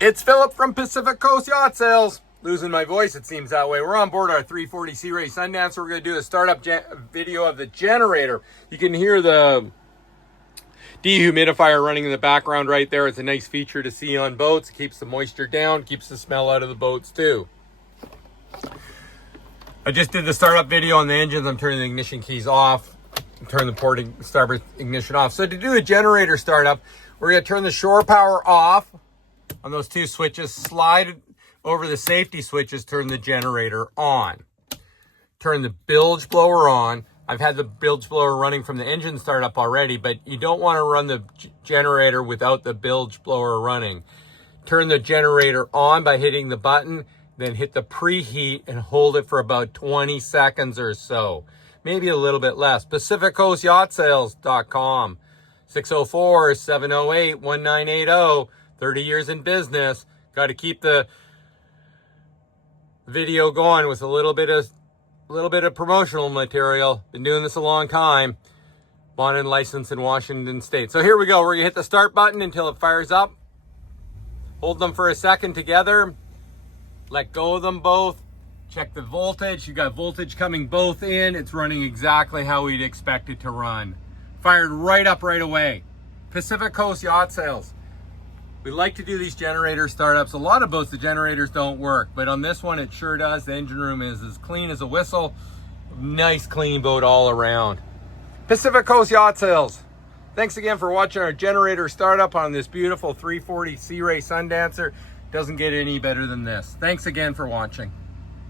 It's Philip from Pacific Coast Yacht Sales. Losing my voice, it seems that way. We're on board our 340 Sea Ray Sundancer. We're going to do a startup video of the generator. You can hear the dehumidifier running in the background right there. It's a nice feature to see on boats. It keeps the moisture down, keeps the smell out of the boats too. I just did the startup video on the engines. I'm turning the ignition keys off, turn the port starboard ignition off. So to do a generator startup, we're going to turn the shore power off on those two switches, slide over the safety switches, turn the generator on. Turn the bilge blower on. I've had the bilge blower running from the engine startup already, but you don't want to run the generator without the bilge blower running. Turn the generator on by hitting the button, then hit the preheat and hold it for about 20 seconds or so. Maybe a little bit less. PacificCoastYachtSales.com, 604-708-1980. 30 years in business. Got to keep the video going with a little bit of promotional material. Been doing this a long time. Bought and licensed in Washington State. So here we go. We're gonna hit the start button until it fires up. Hold them for a second together. Let go of them both. Check the voltage. You got voltage coming both in. It's running exactly how we'd expect it to run. Fired right up right away. Pacific Coast Yacht Sales. We like to do these generator startups. A lot of boats, the generators don't work, but on this one, it sure does. The engine room is as clean as a whistle. Nice, clean boat all around. Pacific Coast Yacht Sales. Thanks again for watching our generator startup on this beautiful 340 Sea Ray Sundancer. Doesn't get any better than this. Thanks again for watching.